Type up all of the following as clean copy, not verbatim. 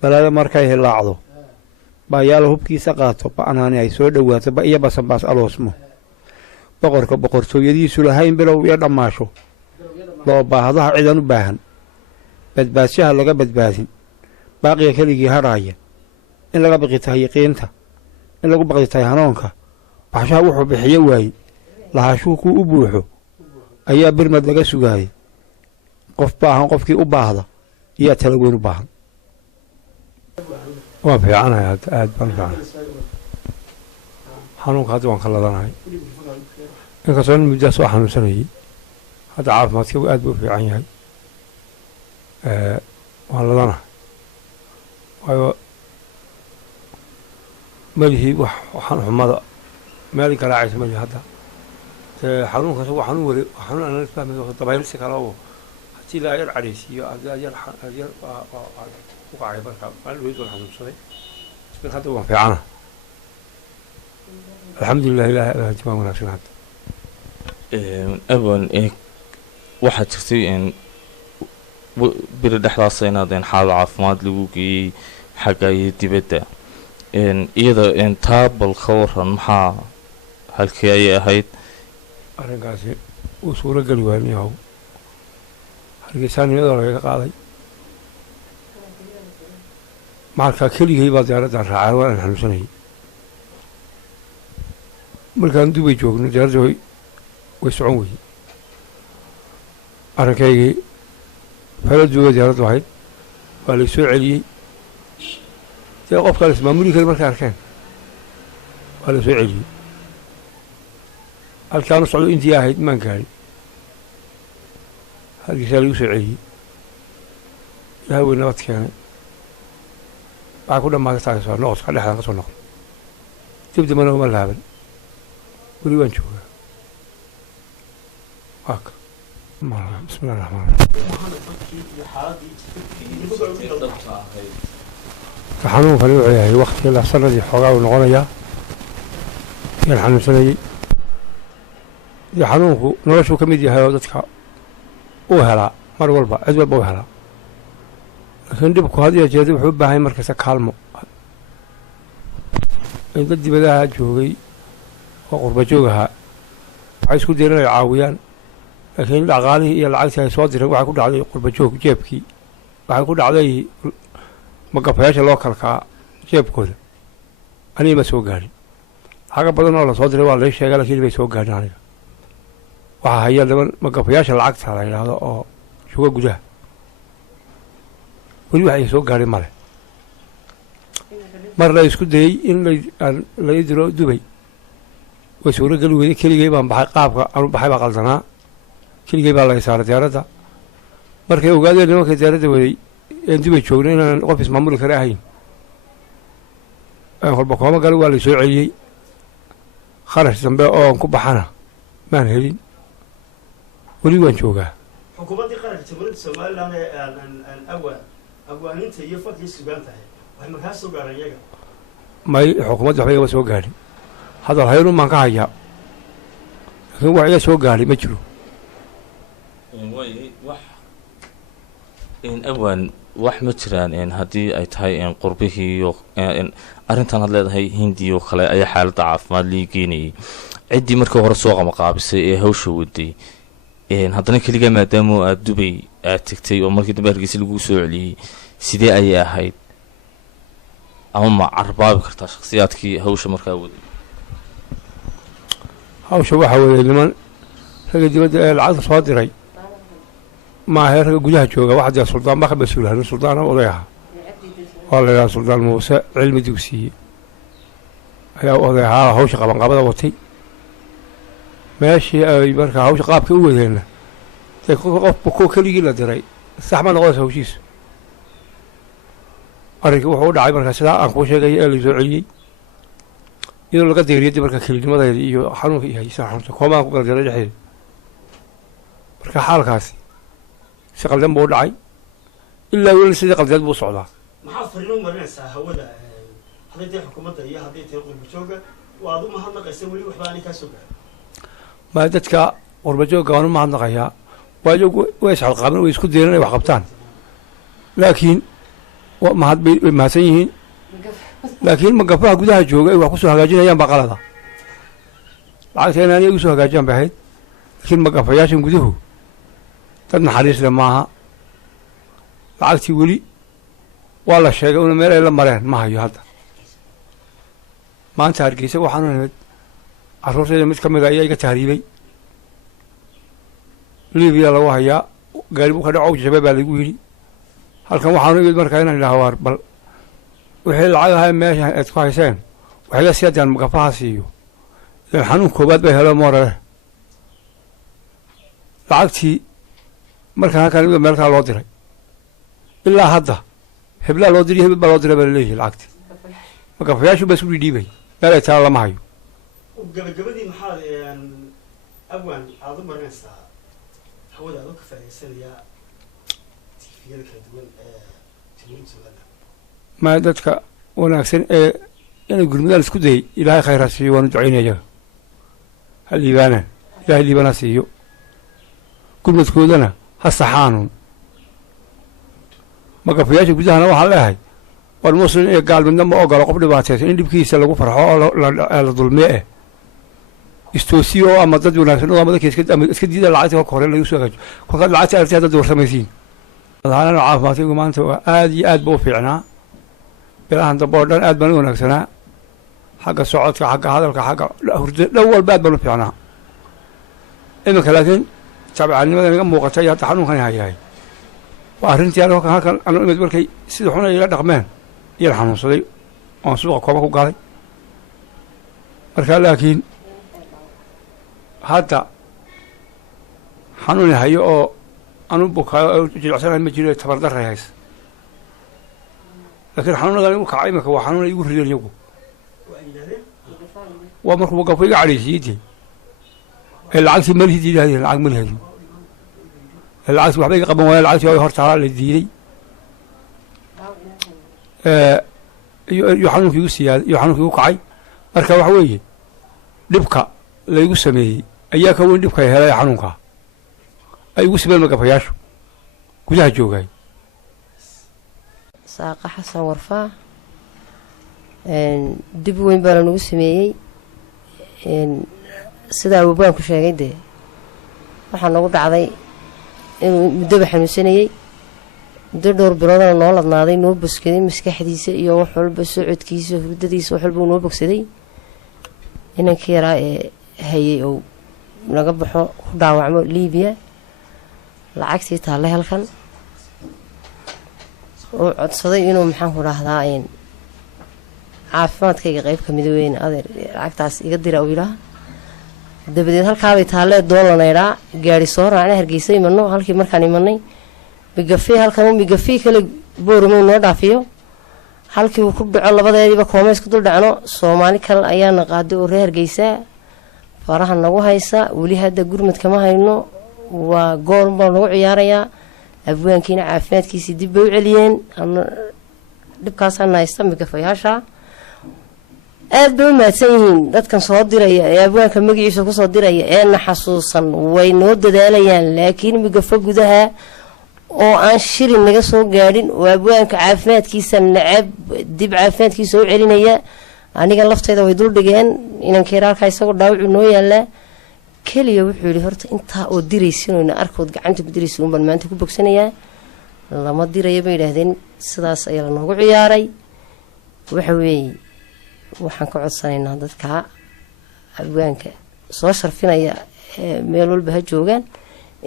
balada markay hilaacdo baayaala hubkiisa qaato ba'naani ay soo dhowaato ba iyo basanbaas aloosmo boqorka boqortooyadiisu lahayn bilow iyo dhammaasho loo baahdaha cidan u baahan badbaadshaha laga badbaadin baaqiga keligii hadhaaya in laga baqi tahay yaqiinta in lagu baqdi tahay hanuunka baxshaha wuxuu bixiyo waaye lahaashuu kuu u buuxo ayaa birmad laga sugaayay qof baahan qofkii u baahda iyaa tala weyn u baahan waan fiicanahay hadda aad baan fiicanahay xanuunka hadda waan ka ladanahay inkastoo nin muddaa soo xanuunsanayay hadda caafimaadkaygu aad buu u fiican yahay waan ladanahay waayo malihii wax xumada meel garaacaysa malihii hadda dee xanuunkaas waa xanuun weli xanuun aan la fahmayo dabaylsi kale oo haddii la yar cadhaysiiyo yar u qacay marka maalin weyd waan xanuunsaday isbir hadda waan fiicana alxamdulilah ilaahay alhaji waan wanaagsan hadda awan waxaa jirtay biri dhexdaasa inaad xaalad caafimaad lagu geeyey xagga iyo dibadda iyada taa bal ka waran maxaa halkii ayay ahayd arrinkaasi uu suuro geli waayn yahow hargeysaanimadoo lagaga qaaday markaa keligay baa diyaaraddan raacay waan aan xanuunsanayay markaan dubay joogno diyaaradda way socon weyey arrinkaygii fala duuga diyaaraddu ahayd waa lay soo celiyey dee qofkaa laismaamuli kari markay arkeen waa la soo celiyey halkaanu socdo intii ahayd maan gaadhin halkiisaa lagu soo celiyey ilaahay way nabad keenay waxay ku dhammaatay taagso noqodka dhexdaan ka soo noqon dib dambana uma laaban weli waan joogaa waaka bismillahi raxmaan xanuunkani wuxuu yahay wakti ilaa sanadii xoogaa uu noqonayaa yaan xanuunsanayey dee xanuunku noloshuu ka mid yahay oo dadka uu helaa mar walba cid walba u helaa laakiin dhibku had iyo jeeda wuxuu u baahay markasta kaalmo dad dibadaha joogay oo qurba joog ahaa waxay isku dayeen inay caawiyaan laakiin dhaqaalihii iyo lacagtii ay soo direen waxay ku dhacday qurba joog jeebkii waxay ku dhacday magafayaasha loo kalkaa jeebkooda aniga ma soo gaadhin xaga badan oo la soo diray waa lay sheegaa laakiin bay soo gaadhin aniga waxaa haya niman magafayaasha lacagta la yidhaahdo oo jooga gudaha weli wax ay soo gaadhin male mar la isku dayey in lai diro dubay way suuro geli weyday keligay baan baxay qaabka anu baxay baa qaldanaa keligay baa lay saaray diyaaradda markay ogaadeen nimankay diyaaradda waday een dubay joogna inaan qof ismaamuli kara ahayn holba kooma gale waa lay soo celiyey kharash dambe oon ku baxana maan helin weli waan joogaa xukuumaddii qaranka jamhuuriyadda somalilan ee abwaaninta iyo fadkii sugaan tahay waxay markaa soo gaareen iyaga may xukuumadda waxba igama soo gaadhin hadal haynun baan ka hayaa laakiin wax iga soo gaadhay ma jiro awaan wax ma jiraan haddii ay tahay qurbihii iyo arrintan had leedahay hindi oo kale ayaa xaaladda caafimaad lii geenayay ciddii markii hore soo qamaqaabisay ee hawsha waday haddana keligaa maadaama aad dubay aad tegtay oo markii dambe hargeysa laguu soo celiyey sidee ayay ahayd ama ma carbaabi kartaa shakhsiyaadkii hawsha markaa waday hawsha waxaa waday niman ragga dibadda ee lacagta soo diray maahae ragga gudaha jooga waxa dee suldaan baa ka mas-uulahan suldaana oday ahaa waa la yidhaha suldaan muuse cilmi dugsiye ayaa oday ahaa hawsha qabanqabada watay meeshii ay markaa hawsha qaabka u wadeenna dee qofba kuwa keligii la diray sax ma noqonaysa hawshiisu arrinkii wuxuu u dhacay markaa sidaa aan kuu sheegaya ee laysoo celiyey iyadoo laga deeriyadii markaa kelinimadeeda iyo xanuunka iyo haysa xanuunta koomaan ku galdiray dhexdeeda marka xaalkaasi si qaldan buu u dhacay ilaa weli sidii qaldeed buu u socdaa maxaad fariin u marinaysaa hawada hadday tahay xukuumadda iyo hadday tahay qurba jooga waad u mahadnaqaysa weli waxba ani kaa soo gaaray ma dadka qurba joogga waan u mahadnaqayaa waa iyagu way isxalqaaben way isku dayeen inay wax qabtaan laakiin ما هاد ما سيهين لكن ما قفها جودها جوجا وحكسوا هجاجين أيام بقالة لعكس أنا يجوسوا هجاجين بعيد لكن ما قفياش جوده تدنا حريص لماها لعكس يقولي والله الشيء قلنا ما إلا مرين ما هي هذا ما أنت هرقيسة وحنون عروس إذا متكمل أيها كتهريبي ليبيا لو هي قالوا كذا عوج شباب اللي يقولي هل كان وحنون يقول مركاين إلى هوار بل وحيل على هاي ماشي كويسين وحيل سيادة المقفها سيو الحنون كوبات بهلا مرة لعكتي مركان كان يقول مركان الوضري إلا هذا هبلا الوضري هبلا الوضري بالليل العكتي مقفياش بس ولدي بي لا تعالى معي وقبل محل أول أظن مرنسا هو ده لك في سنة تكفيه كدول تقول سؤالنا ما دتك وناكسن يعني يقول مدار سكودي إلهي خير سيو وندعين يا اللي بانا إلهي اللي بانا سيو كل ما تقولنا هالصحانون مقفياش بجهنا وحلاهي والمسلم قال من دم أوقع قبل باتيس إن بكيس لو فرحوا على ظلمه استوسيو أما ضد وناكسن أما ذاك يسكت جدا العاتي وكورين لا يسوق كل العاتي أرتي هذا دور خمسين هذا أنا عارف ما تيجي ما أنت آدي آد بو فينا بلا أنت بوردن آد بنو وناكسنا حق الصعود حق هذا حق الأول بعد بنو فينا إنه لكن تبعني مثلا كم وقت جاء تحنون خني هاي وأرنتي أنا كان أنا أمد كي سيدحون إلى دقمان يلحنون صدي أنسوق كوبا كوالي مركا لكن هذا حنون هاي أو أنا بكا جلسنا المجلة تبردر رئيس لكن حنون قال يقول كعيمك هو حنون يقول رجال يقول ومركو بقى في على سيدي العكس ملهي دي هذه العكس ملهي العكس وحبي قبل ما العكس يهرت على الديني يحنون في يوسيا يحنون في وقعي مركا وحوي دبكا لا يقسمي أياك وين دبكا هلا يحنونك أي قسم ما كفياش كلها جوجاي ساق حسن ورفا دب وين بلان قسمي سدا وبان كشاقي ده waxaa nagu dhacday inuu muddo xanuunsanayay muddo dhowr biloodna noo ladnaaday noo bogsaday maskaxdiisa iyo wax walba socodkiisa hurdadiisa wax walba noo bogsaday inankii yaraa ee hayay oo naga baxo ku dhaawacmo Liibiya lacagtii taale halkan oo codsaday inuu maxaan ku raahdaa caafimaadkayga qayb ka mid weyn adeer lacagtaas iga dira oo ilaa dabadeed halkaa bay taale doolanayraa gaari soo raacnay Hargeysa imano halkii markaan imanay bigafii halkan bigafii kale boormo noo dhaafiyo halkii uu ku dhaco labadeediba koomeys ku dul dhacno Soomaali kale ayaana qaaday oo reer Hargeysa faraha nagu haysa wali hadda gurmad kama hayno waa gool baa lagu ciyaarayaa abwaankiina caafimaadkiisa dib bay u celiyeen dibkaas aan haysta bigafayaasha aad bay maadsan yihiin dadkan soo diraya ee abwaanka magaciisa ku soo diraya ee na xasuusan way noo dadaalayaan laakiin migafa gudaha oo aan shirin naga soo gaadhin oo abwaanka caafimaadkiisa nacab dib caafimaadkiisa u celinaya aniga laftayda way dul dhigeen inaan keeraalka isagoo dhaawac noo yaala kaliya wuxuu yiri horta inta oo diraysiinayna arkood gacanta ku diraysiin baan maanta ku bogsanayaa lama dirayo bay yiraahdeen sidaas ayaa noogu ciyaaray waxa weeye waxaan ka codsanaynaa dadka abwaanka soo sharfinaya meel walba ha joogan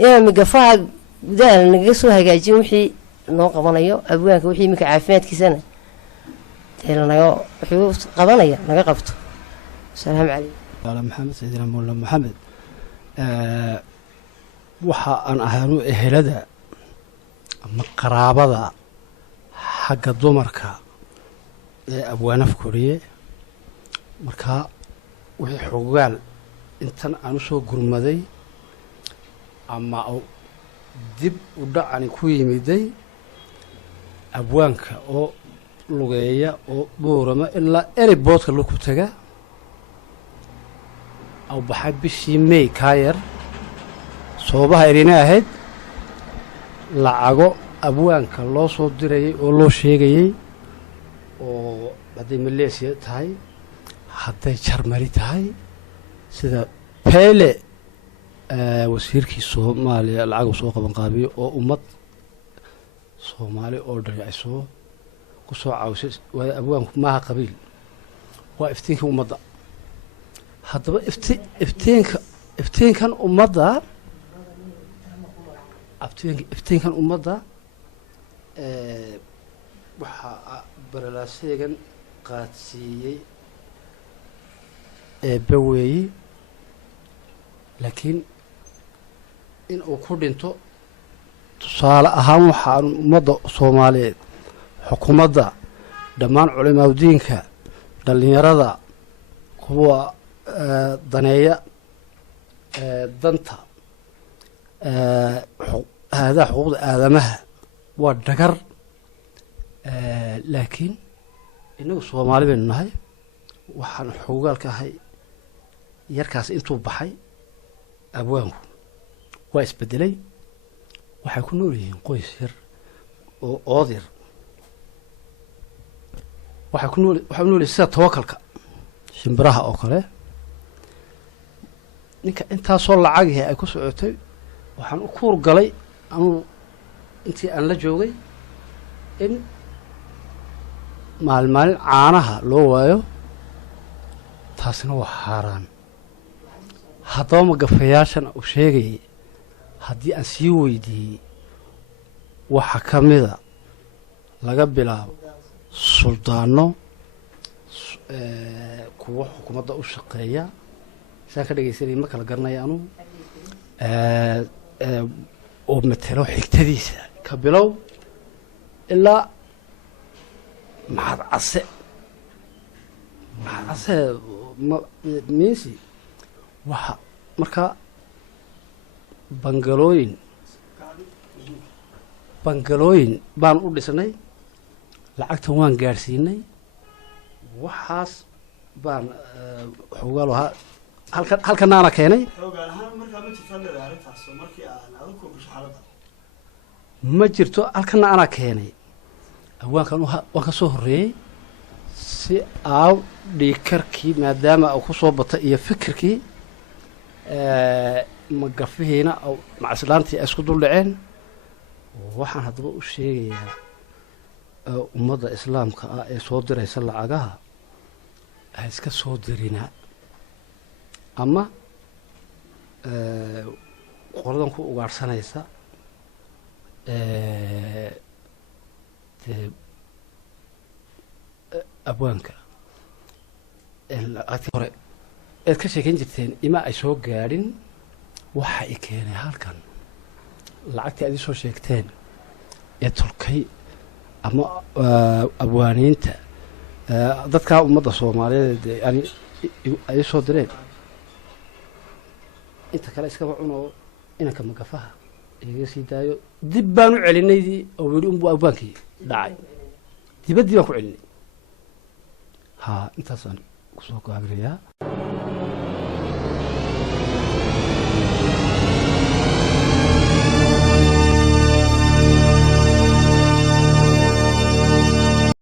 inaan migafaha gudaha naga soo hagaajin wixii noo qabanayo abwaanka wixii imika caafimaadkiisana teelanayo wuxuu qabanaya naga qabto salaam calaykum wala maxamed sayidina mawla maxamed waxa aan ahaanu ehelada ama qaraabada xagga dumarka ee abwaanaf koriye marka wixii xogaal intan aan soo gurmaday ama dib u dhacani ku yimiday abwaanka oo lugeeya oo boorama ilaa airportka lagu taga أو بحب شيء مي كاير صوبها إرينا أهد لعجو abwaanka loo soo dirayay oo loo sheegayey oo hadday maleesiya tahay hadday jarmali tahay sida peele wasiirkii soomaaliya lacagu soo qabanqaabiyo oo ummad soomaali oo dhan ay soo ku soo caawisay waayo abwaanku maaha qabiil waa iftiinka ummadda haddaba iftiinkan ummadda iftiinkan ummadda waxaa baralaaseegan qaadsiiyey eebbaweeyi laakiin in uu ku dhinto tusaale ahaan waxaan ummadda soomaaliyeed xukuumadda dhammaan culimaaudiinka dhallinyarada kuwa daneeya danta haadaha xuquuqda aadamaha waa dhagar laakiin innagu soomaali baynu nahay waxaan xogaalka ahay yarkaas intuu baxay abwaanku waa isbedelay waxay ku nool yihiin qoys yar oo ood yar waxay ku nool yihiin sida tawakalka shimbiraha oo kale ninka intaasoo lacagihii ay ku socotay waxaan u kuur galay anuu intii aan la joogay in maalin caanaha loo waayo taasina waa xaaraan haddaba magafayaashan uu sheegayay haddii aan sii weydiiyey waxa ka mida laga bilaabo suldaano kuwa xukuumadda u shaqeeya saan ka dhegaysanay ma kala garanaya anugu oo matelo xigtadiisa ka bilow ilaa maxad case miinsi waxa markaa bangalooyin baan u dhisnay lacagtan waan gaadhsiinay waxaas baan xoogaal ahaa halkanaana keenay xoogaan ahaan markaa ma jirtaan leedahay arrintaas oo markii aan adag ku gasho xaaladda ma jirto halkana anaa keenay abwaankan waan ka soo horreeyey si aaw dhiikarkii maadaama uu ku soo batay iyo fikirkii magafihiina macaslaantii ay isku dul dhaceen waxaan haddaba u sheegayaa ummadda islaamka ah ee soo diraysa lacagaha ha iska soo dirinaa ama qoladan ku ugaadhsanaysa dee abwaanka lacagtii hore eed ka sheekayn jirteen ima ay soo gaadhin waxa i keenay halkan lacagtii aad ii soo sheegteen ee tolkay ama abwaaniinta dadkaa ummadda soomaaliyeed ay soo direen inta kale iskaba cunoo inanka magafaha igaga sii daayo dib baan u celinaydii oo weli unbuu abwaankii dhacay dibaddii baan ku celinay haa intaasaan kusoo gaabinayaa